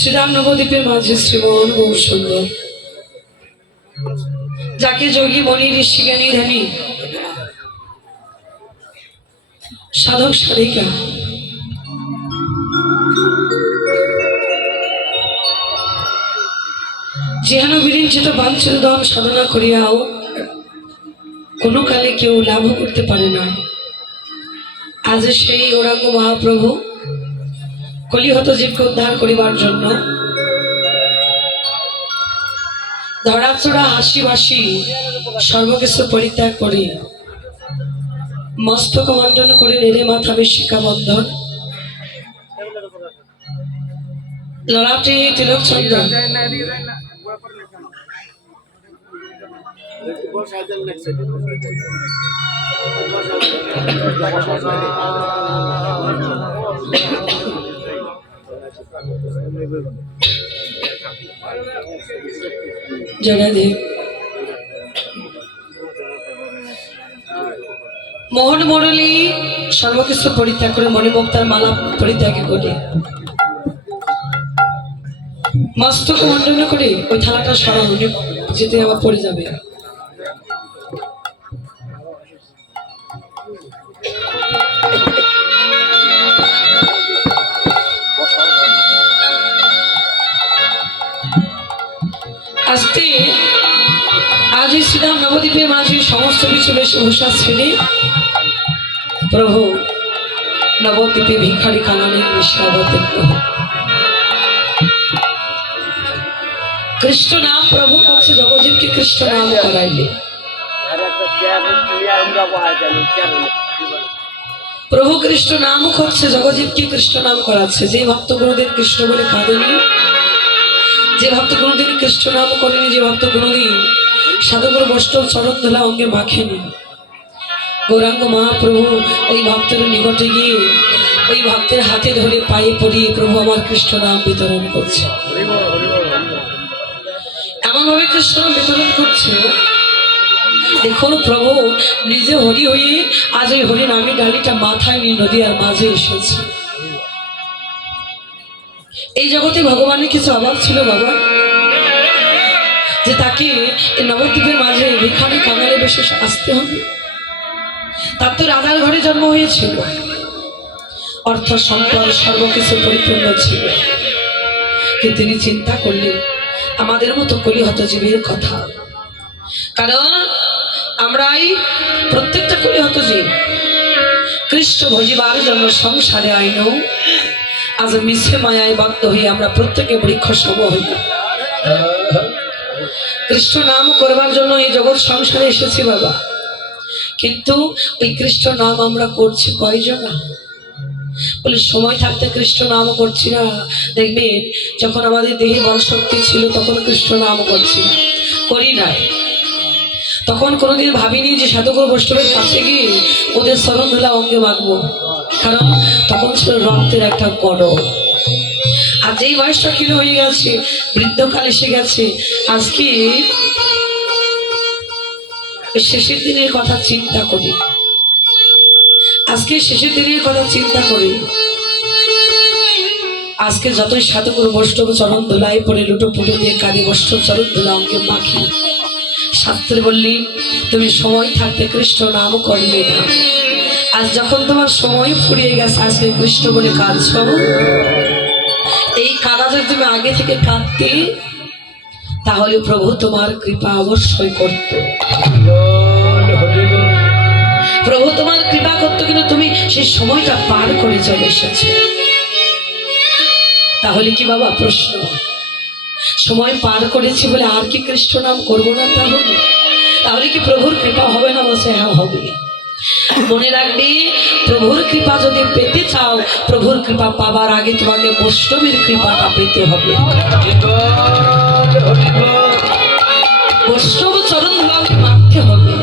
শ্রীরাম নবদ্বীপের মাঝে শ্রীমোহন বহু সুন্দর যাকে যোগী মণি ঋষি জ্ঞানী ধ্যানী সাধক সাধিকা। যেহান বিরিঞ্চিত বাঞ্ছিত দম সাধনা করিয়াও কোনো কালে কেউ লাভ করতে পারে না। আজ সেই ওরাঙ্গ মহাপ্রভু কলিহত জীবকে উদ্ধার করিবার জন্য। ধরাচড়া হাসিবাসি সর্বকিছু পরিত্যাগ করে। মস্তক মণ্ডন করে নেড়ে মাথা বেশিকা বন্ধন। ললাটে তিলক চন্দন। মোহন মুরলী সর্বকিছু পরিত্যাগ করে মণিমুক্তার মালা পরিত্যাগ করে মস্তক মন্ডন করে ওই থালাটা সরা উনি যেতে আবার পড়ে যাবে। আজকে আজ শ্রীরাম নবদ্বীপের মাঝে সমস্ত কিছু বেশ ভূষা ছেড়ে প্রভু নবদ্বীপে ভিখারি কাননের অবতীর্ণ কৃষ্ণ নাম প্রভু করছে জগজীবকে কৃষ্ণ নাম করাইলে। প্রভু কৃষ্ণ নাম করছে জগজীবকে কৃষ্ণ নাম করাচ্ছে। যে ভক্ত কৃষ্ণ বলে কাঁদেনি যে ভক্ত কোনোদিন কৃষ্ণ নাম করেনি, যে ভক্ত কোনোদিন সাধুগুরু বৈষ্ণব চরণ ধুলা অঙ্গে মাখেনি। গৌরাঙ্গ মহাপ্রভু ওই ভক্তের নিকটে গিয়ে ওই ভক্তের হাতে ধরে পায়ে পড়িয়ে প্রভু আমার কৃষ্ণ নাম বিতরণ করছে। এমন ভাবে কৃষ্ণ নাম বিতরণ করছে। দেখুন প্রভু নিজে হরি হয়ে আজ ওই হরি নামী ডালিটা মাথায় নিয়ে নদী আর মাঝে এসেছে। এই জগতে ভগবানের কিছু অভাব ছিল বাবা যে তাকে এই নবদ্বীপের মাঝে ভিখারি কাঙালে বেশে আসতে হবে। তার তো রাধার ঘরে জন্ম হয়েছিল। অর্থ, সম্পদ, সর্বকিছু পরিপূর্ণ ছিল। কিন্তু তিনি চিন্তা করলেন, আমাদের মতো কলিহত জীবের কথা। কারণ আমরাই প্রত্যেকটা কলিহত জীব। কৃষ্ণ ভজিবার জন্য সংসারে আইনও আজ মিছে মায়ায় বাধ্য হয়ে আমরা প্রত্যেকে বৃক্ষ সম হই। কৃষ্ণ নাম করবার জন্য এই জগৎ সংসারে এসেছি বাবা। কিন্তু ওই কৃষ্ণ নাম আমরা করছি কয়জন? বলে সময় থাকতে কৃষ্ণ নাম করছি না। দেখবেন, যখন আমাদের দেহে বল শক্তি ছিল, তখন কৃষ্ণ নাম করছি না। করি নাই। তখন কোনোদিন ভাবিনি যে সাধুগুরু বৈষ্ণবের কাছে গিয়ে ওদের স্মরণ ধুলা অঙ্গে মাখবো কারণ তখন ছিল রক্তের একটা গড়। আর যেই বয়সটা ক্ষীণ হয়ে গেছে, বৃদ্ধকাল এসে গেছে, আজকে শেষের দিনের কথা চিন্তা করি। আজকে শেষের দিনের কথা চিন্তা করি। আজকে যতই সাধুগুরু বৈষ্ণব চরণ দোলায় পরে লুটো পুটো দিয়ে কাঁদে বৈষ্ণব চরণ দোলা অঙ্গে মাখি। শাস্ত্রে বললি, তুমি সময় থাকতে কৃষ্ণ নাম করলে না। আজ যখন তোমার সময় ফুরিয়ে গেছে, আজকে কৃষ্ণ বলে কাঁদছ? এই কাদা যদি তুমি আগে থেকে কাঁদতে, তাহলে প্রভু তোমার কৃপা অবশ্যই করত। প্রভু তোমার কৃপা করতো, কিন্তু তুমি সেই সময়টা পার করে চলে এসেছ। তাহলে কি বাবা প্রশ্ন? সময় পার করেছি বলে আর কি কৃষ্ণ নাম করব না তাহলে? তাহলে কি প্রভুর কৃপা হবে না বলছে হ্যাঁ হবে। মনে রাখবে, প্রভুর কৃপা যদি পেতে চাও, প্রভুর কৃপা পাবার আগে তোমাকে বৈষ্ণবের কৃপাটা পেতে হবে। বৈষ্ণব চরণ হবে।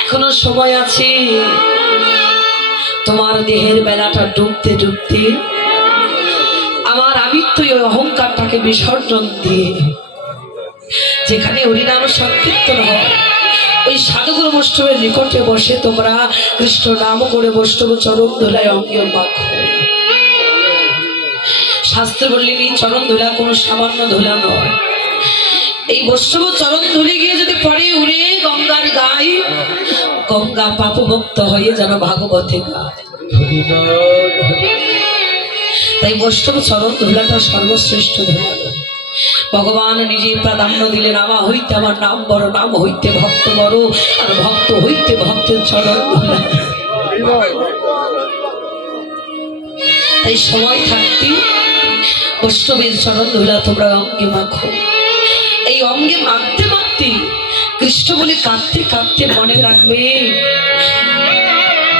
এখনও সময় আছে। তোমার দেহের বেলাটা ডুবতে ডুবতে আমার আমিত্ব অহংকারটাকে বিসর্জন দিয়ে, যেখানে হরিনাম সংকীর্তন হয় ওই সাধুগুরু বৈষ্ণবের নিকটে বসে তোমরা কৃষ্ণ নাম করে বৈষ্ণব চরণ ধুলায় অঙ্গে মাখো শাস্ত্র বললেন এই চরণ ধুলা কোনো সামান্য ধুলা নয়। এই বৈষ্ণব চরণ ধুলে গিয়ে যদি পরে উড়ে গঙ্গার গায়ে, গঙ্গা পাপমুক্ত হয়ে যেন ভাগবতে গায় তাই বৈষ্ণব চরণ ধুলাটা সর্বশ্রেষ্ঠ ধুলা। ভগবান নিজে প্রাধান্য দিলেন, আমা হইতে আমার নাম বড়, নাম হইতে ভক্ত বড়, আর ভক্ত হইতে ভক্তের চরণ তাই সময় থাকতে বৈষ্ণবের চরণ ধুলা তোমরা অঙ্গে মাখো। এই অঙ্গে মাখতে মাখতে কৃষ্ণ বলে কাঁদতে কাঁদতে মনে রাখবে,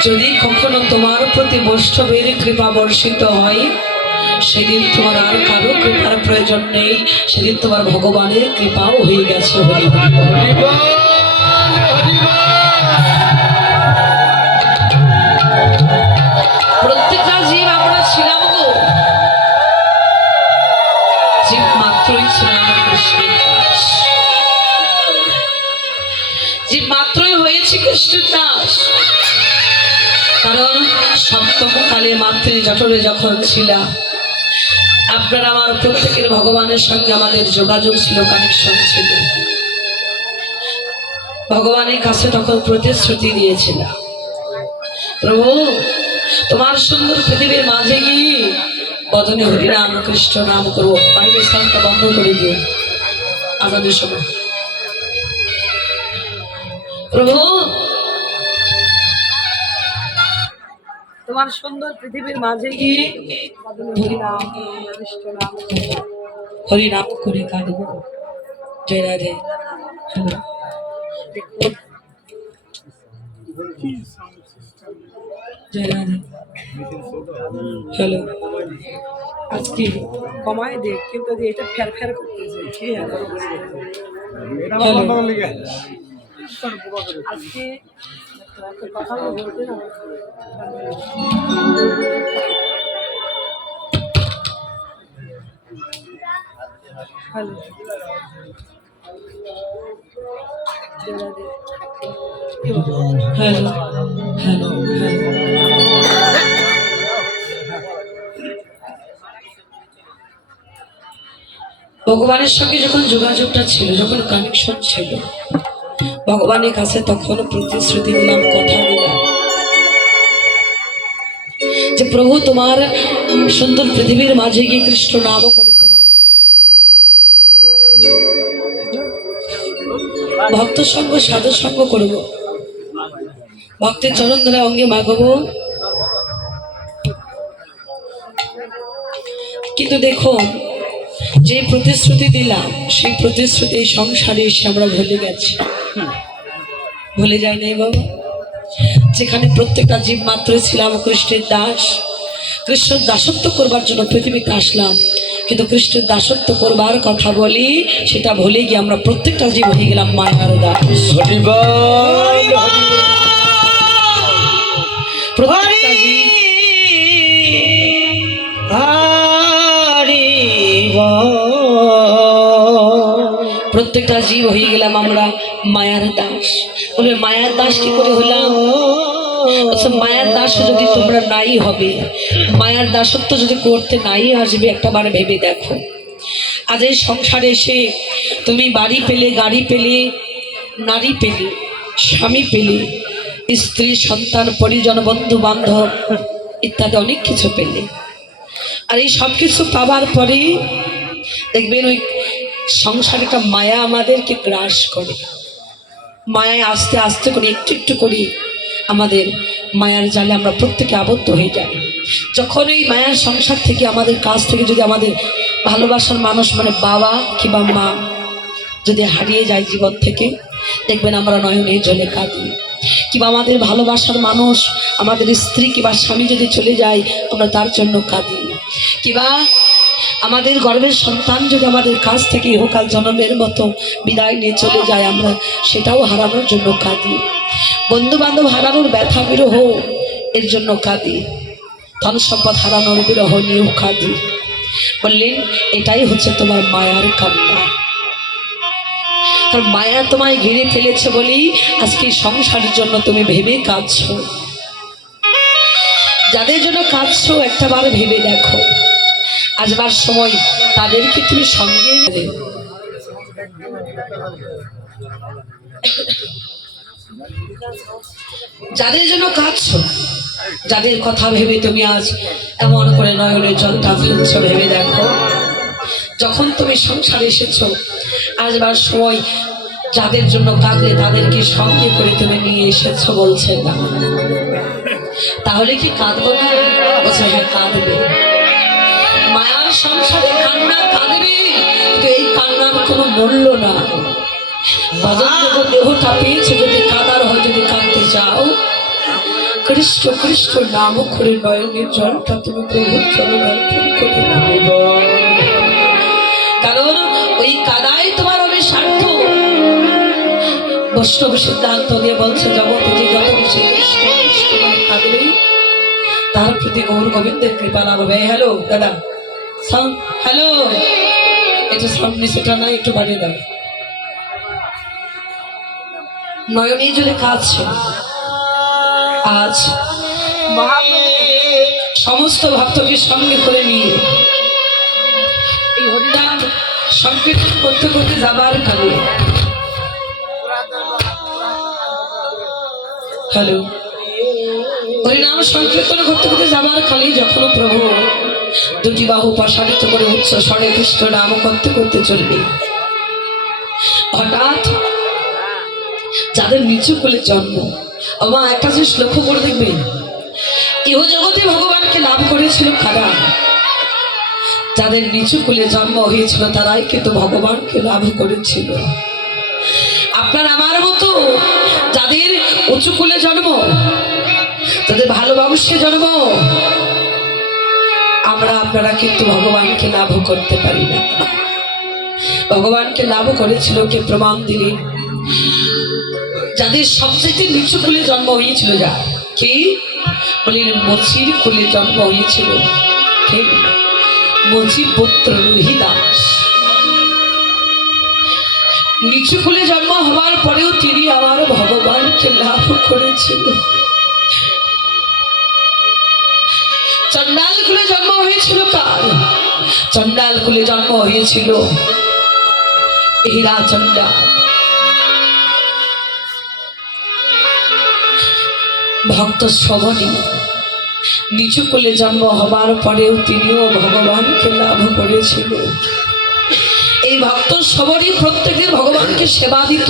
যদি কখনো তোমার প্রতি বৈষ্ণবের কৃপা বর্ষিত হয় সেদিন তোমার আর কারও কৃপার প্রয়োজন নেই। সেদিন তোমার ভগবানের কৃপাও হয়ে গেছে, হরি জীব মাত্রই দাস। হয়েছে কৃষ্ণের কারণ সপ্তমকালে মাতৃ জঠরে যখন ছিলাম আপনার আমার প্রত্যেকের ভগবানের সঙ্গে আমাদের যোগাযোগ ছিল কানেকশন ছিল। ভগবানের কাছে তখন প্রতিশ্রুতি দিয়েছিলাম প্রভু, তোমার সুন্দর পৃথিবীর মাঝে গিয়ে বদনে হরিনাম কৃষ্ণ নাম করব বাইরে সাউন্ডটা বন্ধ করে দিও। আজানের সময়। প্রভু তোমার সুন্দর পৃথিবীর মাঝে গিয়ে বদনে হরিনাম করে কাঁদবো। জয় রাধে। হ্যালো জয় রাধে। হ্যালো। আজকে কমায় দে কিন্তু এটা ফের ফের করতেছে আজকে হ্যালো হ্যালো হ্যালো ভগবানের সঙ্গে যখন যোগাযোগটা ছিল যখন কানেকশন ছিল ভগবানের কাছে তখন প্রতিশ্রুতি দিলাম কথা দিলাম যে প্রভু, তোমার সুন্দর পৃথিবীর মাঝে গিয়ে কৃষ্ণ নাম করে তোমার ভক্ত সঙ্গ, সাধু সঙ্গ করব। ভক্তের চরণ ধরে অঙ্গে মাগবো কিন্তু দেখো, যে প্রতিশ্রুতি দিলাম, সেই প্রতিশ্রুতি সংসারে এসে আমরা ভুলে গেছি। ভুলে যাই নাই বাবা। যেখানে প্রত্যেকটা জীব মাত্রই ছিলাম কৃষ্ণের দাস। কৃষ্ণের দাসত্ব করবার জন্য পৃথিবীতে আসলাম। কিন্তু কৃষ্ণের দাসত্ব করবার কথা বলি সেটা ভুলে গিয়ে আমরা প্রত্যেকটা জীব হয়ে গেলাম মায়ার দাস। প্রত্যেকটা জীব প্রত্যেকটা জীব হয়ে গেলাম আমরা। মায়ার দাস। বলবে মায়ার দাস কি করে হলাম? মায়ার দাস যদি তোমরা নাই হবে, মায়ার দাসত্ব যদি করতে নাই আসবে, একটা বার ভেবে দেখো। আজ এই সংসারে এসে তুমি বাড়ি পেলে, গাড়ি পেলে, নারী পেলে, স্বামী পেলে, স্ত্রী, সন্তান, পরিজন, বন্ধু, বান্ধব ইত্যাদি অনেক কিছু পেলে। আর এই সব কিছু পাবার পরে দেখবেন ওই সংসারে একটা মায়া আমাদেরকে গ্রাস করে। মায়ায় আস্তে আস্তে করে একটু একটু করে আমাদের মায়ার জালে আমরা প্রত্যেকে আবদ্ধ হয়ে যাই। যখন এই মায়ার সংসার থেকে আমাদের কাছ থেকে যদি আমাদের ভালোবাসার মানুষ মানে বাবা কিংবা মা যদি হারিয়ে যায় জীবন থেকে, দেখবেন আমরা নয়নে জলে কাঁদি। কিংবা আমাদের ভালোবাসার মানুষ, আমাদের স্ত্রী কিংবা স্বামী যদি চলে যায়, আমরা তার জন্য কাঁদি। কিংবা আমাদের গর্বের সন্তান যদি আমাদের কাছ থেকে ইহকাল জন্মের মতো বিদায় নিয়ে চলে যায় আমরা, সেটাও হারানোর জন্য কাঁদি। বন্ধু বান্ধব হারানোর ব্যথা বিরহ, এর জন্য কাঁদি। ধন সম্পদ হারানোর বিরহ নিয়েও কাঁদি। বললেন, এটাই হচ্ছে তোমার মায়ার কান্না। কারণ মায়া তোমায় ঘিরে ফেলেছে বলেই আজকে সংসারের জন্য তুমি ভেবে কাঁদছো। যাদের জন্য কাঁদছো, একটা বার ভেবে দেখো। আসবার সময় তাদেরকে তুমি সঙ্গে নেবে। যাদের জন্য কাঁদছ, যাদের কথা ভেবে তুমি আজ এমন করে নয়নের জলটা ফেলছ ভেবে দেখো। যখন তুমি সংসারে এসেছ আসবার সময় যাদের জন্য কাঁদলে তাদেরকে সঙ্গে করে তুমি নিয়ে এসেছ বলছেন না। তাহলে কি কাঁদবো না? বলছে হ্যাঁ কাঁদবে। সংসারে কান্না কাঁদবে, কিন্তু এই কান্নার কোনো মূল্য না। ভজন দেব দেহটা পেয়েছে যদি কাদার হয়, যদি কাঁদতে চাও, কৃষ্ণ কৃষ্ণ নাম করে নয়নের জলটা তুমি প্রভুর চরণ অর্পণ করে নাও। কারণ ওই কাদায় তোমার অভিশার্থ। বৈষ্ণব সিদ্ধান্ত দিয়ে বলছে, জগতে যে যত বেশি কৃষ্ণ কৃষ্ণ থাকবে, তার প্রতি গৌর গোবিন্দের কৃপা লাভ হবে। হ্যালো, দাদা। সাউন্ড হ্যালো এটা সামনে সেটা না একটু বাড়িয়ে দাও। নয়নে জলে কাঁদছে আজ সমস্ত ভক্তকে সঙ্গে করে নিয়ে এই হরিনাম সংকীর্তন করতে করতে যাবার কালে হ্যালো। হরিনাম সংকীর্তন করতে করতে যাবার কালে যখন প্রভু দুটি বাহু প্রসারিত করে উচ্চ স্বরে কৃষ্ণ নাম করতে করতে চলবে। হঠাৎ যাদের নিচু কুলে জন্ম আমার একটা জিনিস লক্ষ্য করে দেখবেন ইহ জগতে ভগবানকে লাভ করেছিল কারা? যাদের নিচু কুলে জন্ম হয়েছিল, তারাই কিন্তু ভগবানকে লাভ করেছিল। আপনার আমার মতো যাদের উঁচু কুলে জন্ম তাদের ভালো বংশে জন্ম আমরা, আপনারা কিন্তু ভগবানকে লাভ করতে পারি না। ভগবানকে লাভ করেছিল কে প্রমাণ দিলেন যাদের সবচেয়ে নিচু কুলে জন্ম হয়েছিল, যা। কে? বলেন মচির কুলে জন্ম হয়েছিল। কে? পুত্র রোহিদাস। নিচু কুলে জন্ম হওয়ার কুলে জন্ম হয়েছিল। হীরা চন্ডাল ভক্ত শ্রবণী, নিচু কুলে জন্ম হবার পরেও তিনিও ভগবানকে লাভ করেছিল। এই ভক্ত সবারই প্রত্যেকে ভগবানকে সেবা দিত।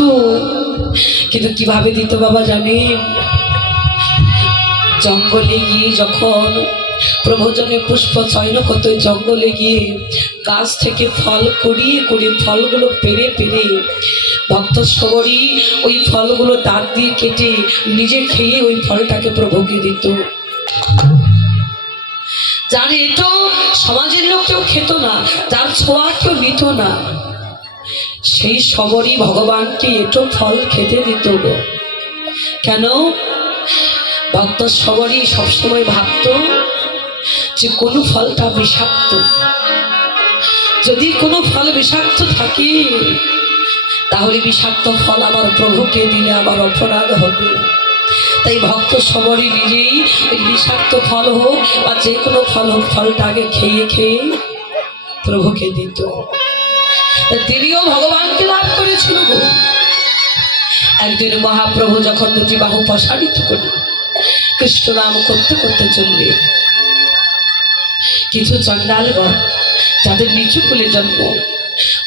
কিন্তু কীভাবে দিত বাবা জানেন? জঙ্গলে গিয়ে যখন প্রভোজনে পুষ্প চয়ন ওই জঙ্গলে গিয়ে গাছ থেকে ফল কুড়িয়ে কুড়িয়ে ফলগুলো পেরে পেরে ভক্ত সবরই ওই ফলগুলো দাঁত দিয়ে কেটে নিজে খেয়ে ওই ফলটাকে প্রভুকে দিত। যার এটো সমাজের লোক কেউ খেত না, যার ছোঁয়া কেউ নিত না। সেই সবরই ভগবানকে এটো ফল খেতে দিত গো। কেন? ভক্ত সবরই সবসময় ভাবত যে কোনো ফলটা বিষাক্ত। যদি কোনো ফল বিষাক্ত থাকে, তাহলে বিষাক্ত ফল আমার প্রভুকে দিলে আমার অপরাধ হবে। তাই ভক্ত সবরই নিজেই ওই বিষাক্ত ফল হোক বা যে কোনো ফল হোক, ফলটা আগে খেয়ে খেয়ে প্রভুকে দিত। তিনিও ভগবানকে লাভ করেছিল গো। একদিন মহাপ্রভু যখন দুটি বাহু প্রসারিত করে কৃষ্ণ নাম করতে করতে চলবে কিছু চন্ডালগণ যাদের নিচু খুলে জন্ম।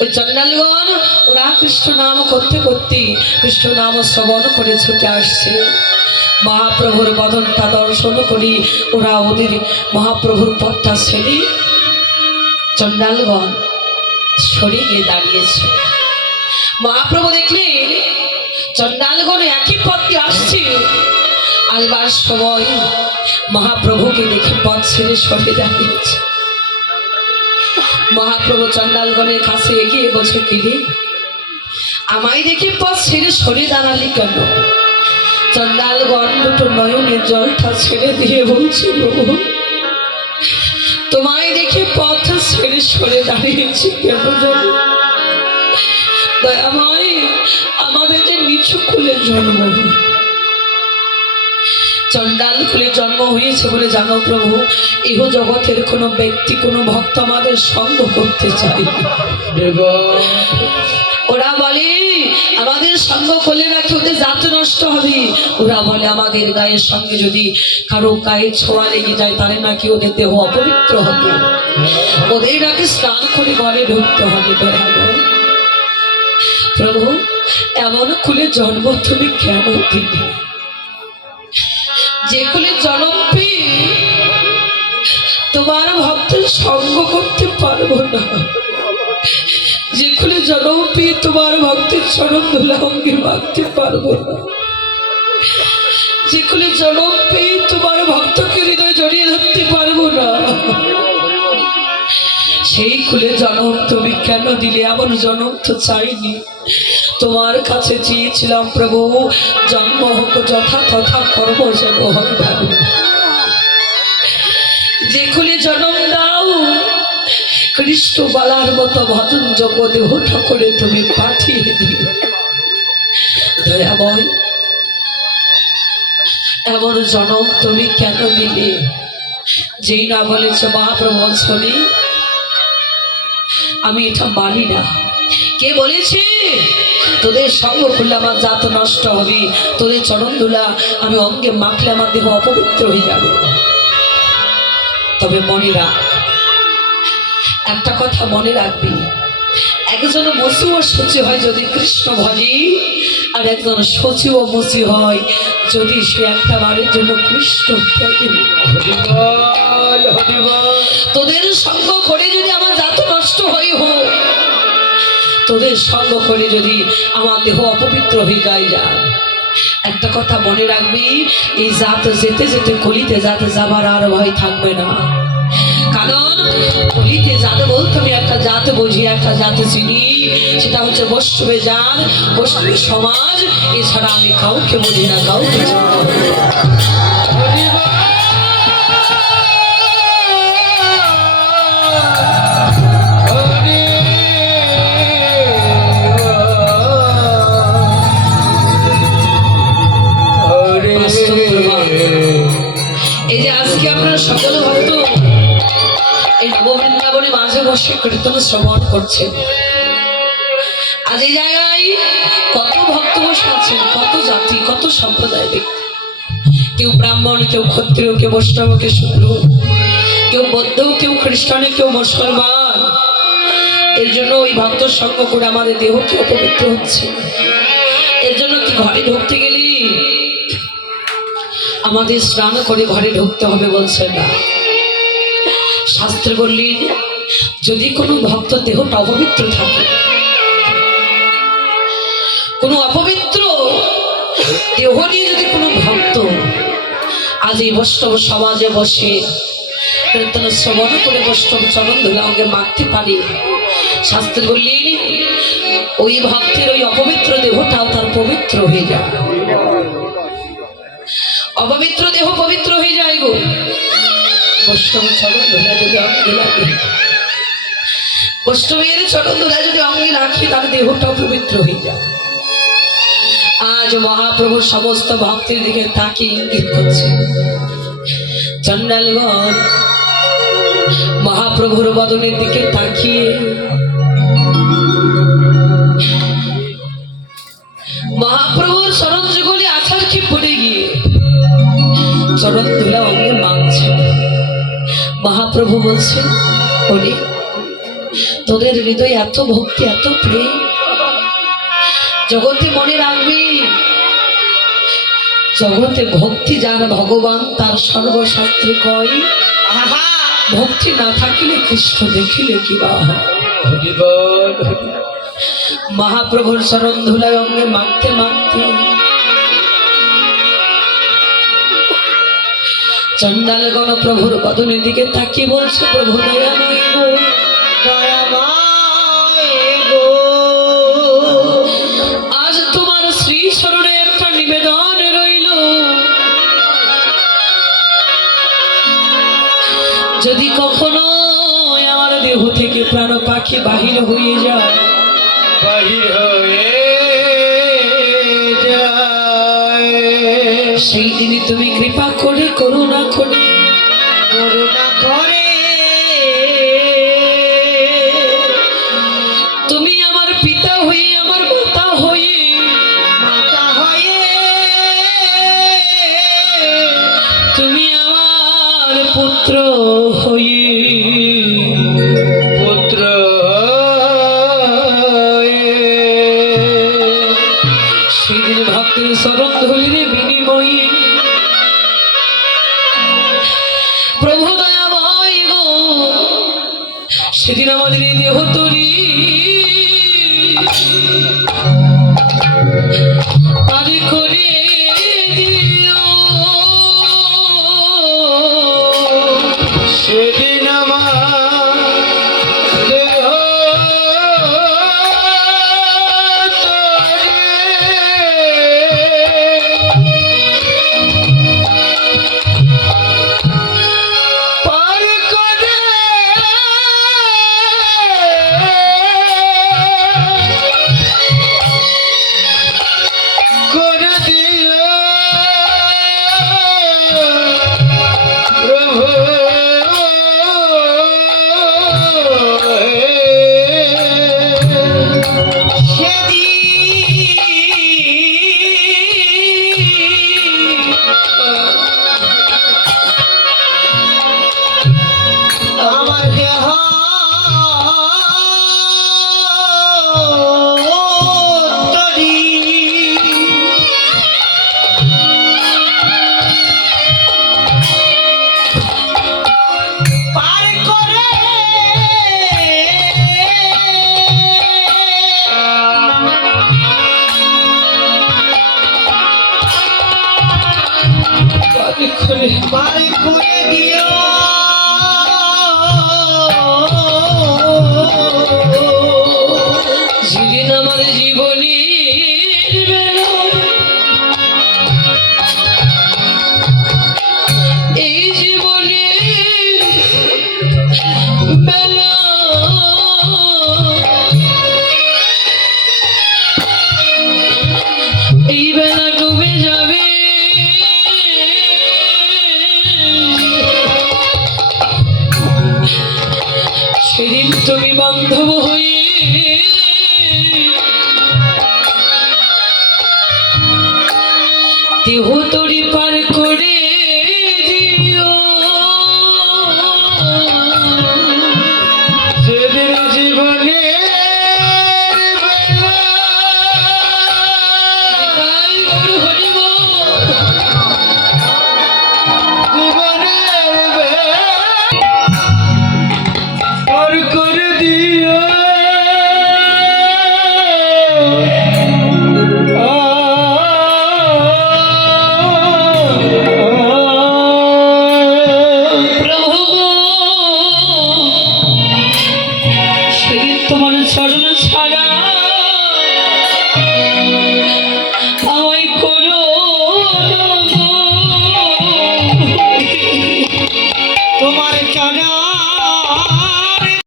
ওই চন্ডালগণ ওরা কৃষ্ণ নাম করতে করতে কৃষ্ণ নাম শ্রবণ করে ছুটে আসছে। মহাপ্রভুর বদনটা দর্শন করি ওরা ওদের মহাপ্রভুর পথটা ছেড়ে চন্ডালগণ সরে গিয়ে দাঁড়িয়েছে। মহাপ্রভু দেখলেন চন্ডালগণ একই পথ আসছে। আসবার সময় মহাপ্রভুকে দেখে পথ ছেড়ে সরে দাঁড়িয়েছে মহাপ্রভু চন্ডালগণের কাছে এগিয়ে বলছে, কিরে, আমায় দেখে পথ ছেড়ে সরে দাঁড়ালি কেন? চন্ডালগণ দুটো নয়নের জলটা ছেড়ে দিয়ে প্রভু, তোমায় দেখে পথ ছেড়ে সরে দাঁড়িয়েছি কেন জানো? দয়াময় আমাদের যে নিচু খুলে জন্ম চণ্ডাল কুলে জন্ম হয়েছে বলে জানো প্রভু। ইহ জগতের কোনো ব্যক্তি কোনো ভক্ত আমাদের সঙ্গ করতে চাই ওরা বলে আমাদের সঙ্গ করলে নাকি ওদের জাত নষ্ট হবে? ওরা বলে আমাদের গায়ের সঙ্গে যদি কারও গায়ে ছোঁয়া লেগে যায় তাহলে নাকি ওদের দেহ অপবিত্র হবে। ওদের নাকি স্নান করে ঘরে ঢুকতে হবে প্রভু এমন খুলে জন্ম তুমি কেন দিলে? যে কুলে জন্ম পেয়ে তোমার ভক্তের সঙ্গ করতে পারব না। যে খুলে জন্ম তোমার ভক্তের চরণ ধুলা মাখতে পারব না। যে খুলে জন্ম তোমার ভক্তকে হৃদয় জড়িয়ে ধরতে পারব না। সেই খুলে জনম তুমি কেন দিলে? এমন জনম তো চাইনি। তোমার কাছে চেয়েছিলাম প্রভু, জন্ম হোক যথা তথা কর্ম যেন হয় যে খুলে জন্ম দাও, কৃষ্ণ বালার মতো ভজন যোগ্য দেহ ঠাকুরে তুমি পাঠিয়ে দিও। দয়াময়, এমন জনম তুমি কেন দিলে যেই না বলেছ মহাপ্রভু শনি আমি এটা মানি না। কে বলেছে? তোদের সঙ্গ করলে আমার জাত নষ্ট হবে তোদের চরণ ধুলা আমি অঙ্গে মাখলে আমার দেহ অপবিত্র হয়ে যাবে। তবে মনে রাখ একটা কথা মনে রাখবি একজন মসু ও সচি হয় যদি কৃষ্ণ ভজি আর একজন সচি ও মসি হয় যদি সে একটা বারের জন্য কৃষ্ণ তোদের সঙ্গ করে যদি আমার জাত নষ্ট হয়ে হোক তোদের সঙ্গ করে যদি আমার দেহ অপবিত্র হয়ে যায় যা একটা কথা মনে রাখবি, এই জাত যেতে যেতে কলিতে জাত যাবার আর ভয় থাকবে না। কারণ কলিতে জাত বলতে আমি একটা জাত বুঝি, একটা জাত চিনি, সেটা হচ্ছে বৈষ্ণবে জাত বৈষ্ণবী সমাজ, এছাড়া আমি কাউকে বুঝি না, কাউকে চিনি বসে কীর্তন শ্রবণ করছেন আজ এই জায়গায় কত ভক্ত বসে আছেন, কত জাতি, কত সম্প্রদায় ব্যক্তি কেউ ব্রাহ্মণ, কেউ ক্ষত্রিয়, কেউ বৈষ্ণব, কেউ শুক্র, কেউ বৌদ্ধ, কেউ খ্রিস্টান, কেউ মুসলমান। এর জন্য ওই ভক্ত সঙ্গ করে আমাদের দেহকে অপবিত্র হচ্ছে? এর জন্য কি ঘরে ঢুকতে গেলি? আমাদের স্নান করে ঘরে ঢুকতে হবে বলছে না। শাস্ত্রে বললেন যদি কোনো ভক্ত দেহটা অপবিত্র থাকে, কোনো অপবিত্র দেহ নিয়ে যদি কোনো ভক্ত আজ এই বৈষ্ণব সমাজে বসে শ্রবণ করে বৈষ্ণব চরণ ধরে আমাকে মারতে পারে, শাস্ত্রে বললেন, ওই ভক্তের ওই অপবিত্র দেহটাও তার পবিত্র হয়ে যায়। অপবিত্র দেহ পবিত্র হয়ে যায় গো। বৈষ্ণব চরণ ধরা যদি অঙ্গে লাগে বৈষ্ণবের চরণ ধরা যদি অঙ্গে রাখি তার দেহটাও পবিত্র হয়ে যায়। আজ মহাপ্রভু সমস্ত ভক্তের দিকে তাকে ইঙ্গিত করছে। চন্ডালগণ মহাপ্রভুর বদনের দিকে তাকিয়ে। মহাপ্রভুর শরণ যুগলে আছার কি পড়ে গিয়ে চরণ তুলা অঙ্গে মাংছে। মহাপ্রভু বলছেন ওরে তোদের হৃদয় এত ভক্তি এত প্রেম। জগতে মনে রাখবি জগতে ভক্তি যার ভগবান তার সর্বশাস্ত্রে কয় ভক্তি না থাকিলে কৃষ্ণ দেখিলে কি বা মহাপ্রভুর শরণ ধুলায় অঙ্গে মাখতে মাখতে চন্ডাল গণ প্রভুর বদনের দিকে তাকিয়ে বলছে প্রভু দয়াময় গো পাখি বাহির হয়ে যা বাহির হয়ে যায়। সেই দিনই তুমি কৃপা করে করুণা করে